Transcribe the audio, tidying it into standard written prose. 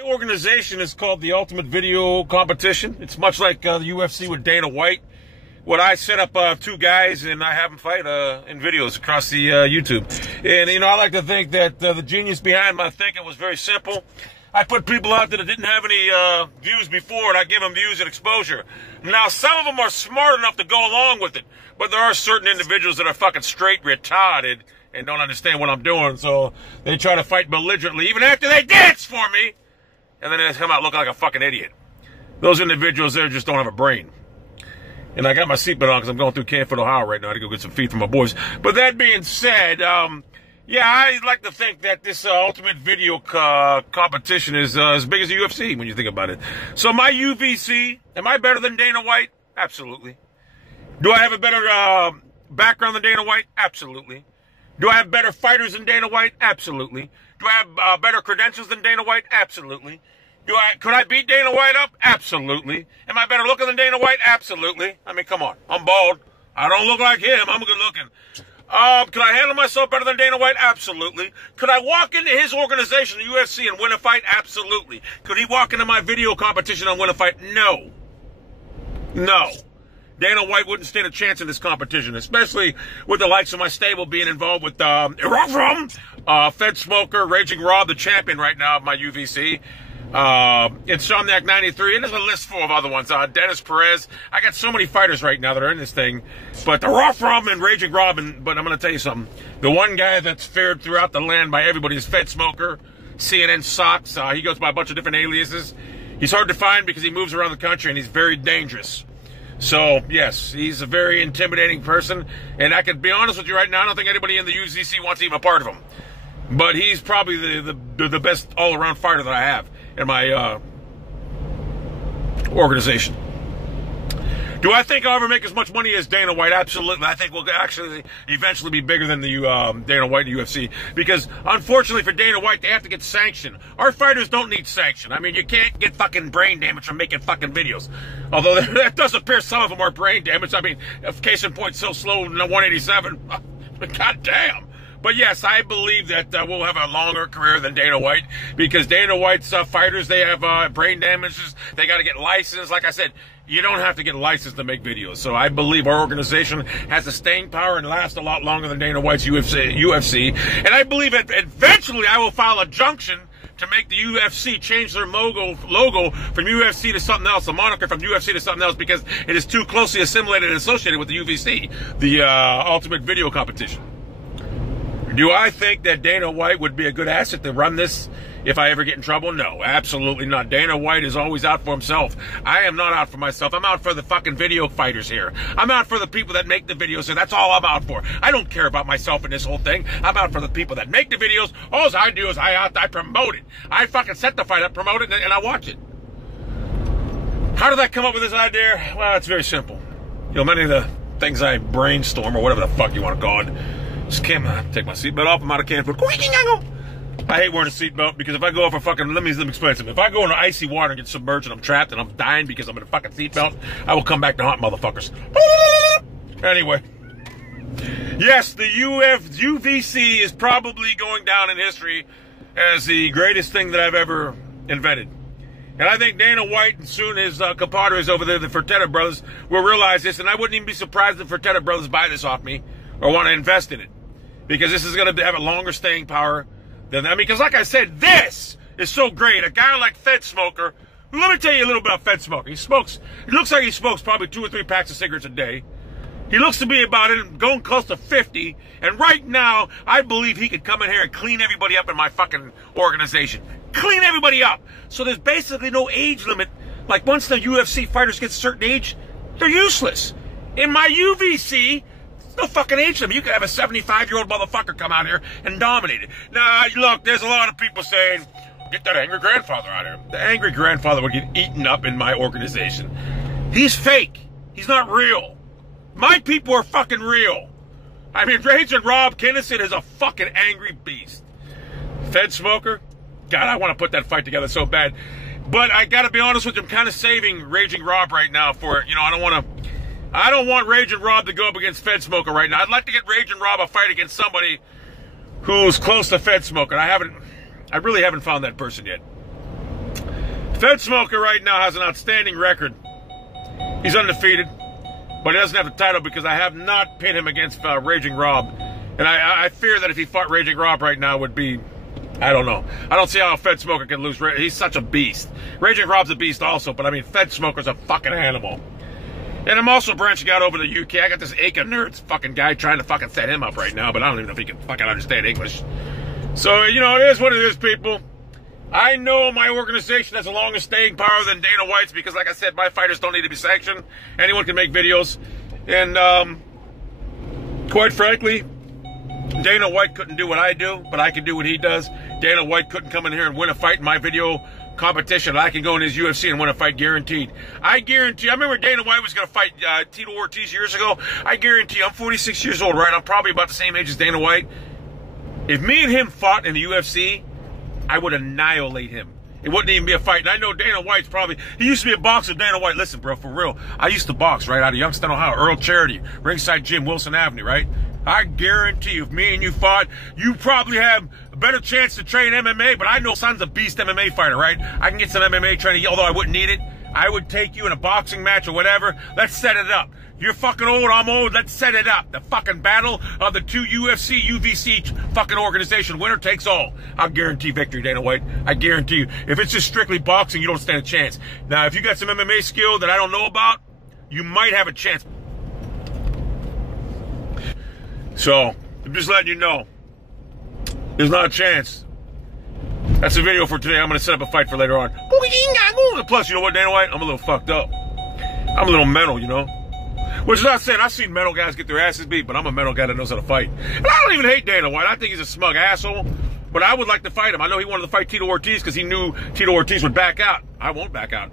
My organization is called the Ultimate Video Competition. It's much like the UFC with Dana White. What I set up two guys and I have them fight in videos across the YouTube. And, you know, I like to think that the genius behind my thinking was very simple. I put people out there that didn't have any views before, and I give them views and exposure. Now, some of them are smart enough to go along with it, but there are certain individuals that are fucking straight retarded and don't understand what I'm doing, so they try to fight belligerently, even after they dance for me, and then they come out looking like a fucking idiot. Those individuals there just don't have a brain. And I got my seatbelt on because I'm going through Canfield, Ohio right now to go get some feed from my boys. But that being said, yeah, I like to think that this Ultimate Video competition is as big as the UFC when you think about it. So my UVC, am I better than Dana White? Absolutely. Do I have a better background than Dana White? Absolutely. Do I have better fighters than Dana White? Absolutely. Do I have better credentials than Dana White? Absolutely. Could I beat Dana White up? Absolutely. Am I better looking than Dana White? Absolutely. I mean, come on. I'm bald. I don't look like him. I'm good looking. Could I handle myself better than Dana White? Absolutely. Could I walk into his organization, the UFC, and win a fight? Absolutely. Could he walk into my video competition and win a fight? No. No. Dana White wouldn't stand a chance in this competition, especially with the likes of my stable being involved with Fed Smoker, Raging Rob, the champion right now of my UVC. Insomniac 93, and there's a list full of other ones. Dennis Perez. I got so many fighters right now that are in this thing. But the Rough Rum and Raging Robin, but I'm going to tell you something. The one guy that's feared throughout the land by everybody is Fed Smoker, CNN Socks. He goes by a bunch of different aliases. He's hard to find because he moves around the country and he's very dangerous. So, yes, he's a very intimidating person. And I can be honest with you right now, I don't think anybody in the UVC wants even a part of him. But he's probably the best all-around fighter that I have in my organization. Do I think I'll ever make as much money as Dana White? Absolutely. I think we'll actually eventually be bigger than the Dana White and UFC. Because, unfortunately for Dana White, they have to get sanctioned. Our fighters don't need sanction. I mean, you can't get fucking brain damage from making fucking videos. Although that does appear some of them are brain damage. I mean, case in point, so slow in the 187. God damn. But yes, I believe that we'll have a longer career than Dana White, because Dana White's fighters, they have brain damages. They got to get licensed. Like I said, you don't have to get licensed to make videos. So I believe our organization has the staying power and last a lot longer than Dana White's UFC. And I believe that eventually I will file a junction to make the UFC change their logo from UFC to something else, a moniker from UFC to something else, because it is too closely assimilated and associated with the UVC, the Ultimate Video Competition. Do I think that Dana White would be a good asset to run this if I ever get in trouble? No, absolutely not. Dana White is always out for himself. I am not out for myself. I'm out for the fucking video fighters here. I'm out for the people that make the videos, and that's all I'm out for. I don't care about myself in this whole thing. I'm out for the people that make the videos. All I do is I promote it. I fucking set the fight up, promote it, and I watch it. How did I come up with this idea? Well, it's very simple. You know, many of the things I brainstorm, or whatever the fuck you want to call it, just can't take my seatbelt off. I'm out of Canfield. I hate wearing a seatbelt because if I go over fucking, let me explain something. If I go into icy water and get submerged and I'm trapped and I'm dying because I'm in a fucking seatbelt, I will come back to haunt motherfuckers. Anyway. Yes, the UVC is probably going down in history as the greatest thing that I've ever invented. And I think Dana White and soon his compadres over there, the Fertitta brothers, will realize this. And I wouldn't even be surprised if the Fertitta brothers buy this off me or want to invest in it, because this is going to have a longer staying power than that. I mean, because like I said, this is so great. A guy like Fed Smoker, let me tell you a little bit about Fed Smoker. He looks like he smokes probably 2 or 3 packs of cigarettes a day. He looks to be about it, going close to 50. And right now, I believe he could come in here and clean everybody up in my fucking organization. Clean everybody up. So there's basically no age limit. Like once the UFC fighters get a certain age, they're useless. In my UVC, no fucking age limit. You could have a 75-year-old motherfucker come out here and dominate it. Now, look, there's a lot of people saying, get that angry grandfather out here. The angry grandfather would get eaten up in my organization. He's fake. He's not real. My people are fucking real. I mean, Raging Rob Kinnison is a fucking angry beast. Fed Smoker, God, I want to put that fight together so bad. But I got to be honest with you, I'm kind of saving Raging Rob right now for, you know, I don't want Raging Rob to go up against Fed Smoker right now. I'd like to get Raging Rob a fight against somebody who's close to Fed Smoker. I really haven't found that person yet. Fed Smoker right now has an outstanding record. He's undefeated, but he doesn't have the title because I have not pit him against Raging Rob. And I fear that if he fought Raging Rob right now would be, I don't know. I don't see how a Fed Smoker can lose. He's such a beast. Raging Rob's a beast also, but I mean, Fed Smoker's a fucking animal. And I'm also branching out over to the UK. I got this Aiken Nerds fucking guy trying to fucking set him up right now, but I don't even know if he can fucking understand English. So, you know, it is what it is, people. I know my organization has a longer staying power than Dana White's because, like I said, my fighters don't need to be sanctioned. Anyone can make videos. And, quite frankly, Dana White couldn't do what I do, but I can do what he does. Dana White couldn't come in here and win a fight in my video competition. I can go in his UFC and win a fight guaranteed. I guarantee. I remember Dana White was going to fight Tito Ortiz years ago. I guarantee. I'm 46 years old, right? I'm probably about the same age as Dana White. If me and him fought in the UFC, I would annihilate him. It wouldn't even be a fight. And I know Dana White's probably, he used to be a boxer. Dana White, listen, bro, for real. I used to box, right, out of Youngstown, Ohio, Earl Charity, Ringside Gym, Wilson Avenue, right? I guarantee you, if me and you fought, you probably have a better chance to train MMA, but I know son's a beast MMA fighter, right? I can get some MMA training, although I wouldn't need it. I would take you in a boxing match or whatever. Let's set it up. You're fucking old, I'm old, let's set it up. The fucking battle of the two UFC, UVC fucking organization. Winner takes all. I'll guarantee victory, Dana White. I guarantee you. If it's just strictly boxing, you don't stand a chance. Now, if you got some MMA skill that I don't know about, you might have a chance. So, I'm just letting you know. There's not a chance. That's the video for today. I'm going to set up a fight for later on. Plus, you know what, Dana White? I'm a little fucked up. I'm a little mental, you know? Which is not saying I've seen mental guys get their asses beat, but I'm a mental guy that knows how to fight. And I don't even hate Dana White. I think he's a smug asshole, but I would like to fight him. I know he wanted to fight Tito Ortiz because he knew Tito Ortiz would back out. I won't back out.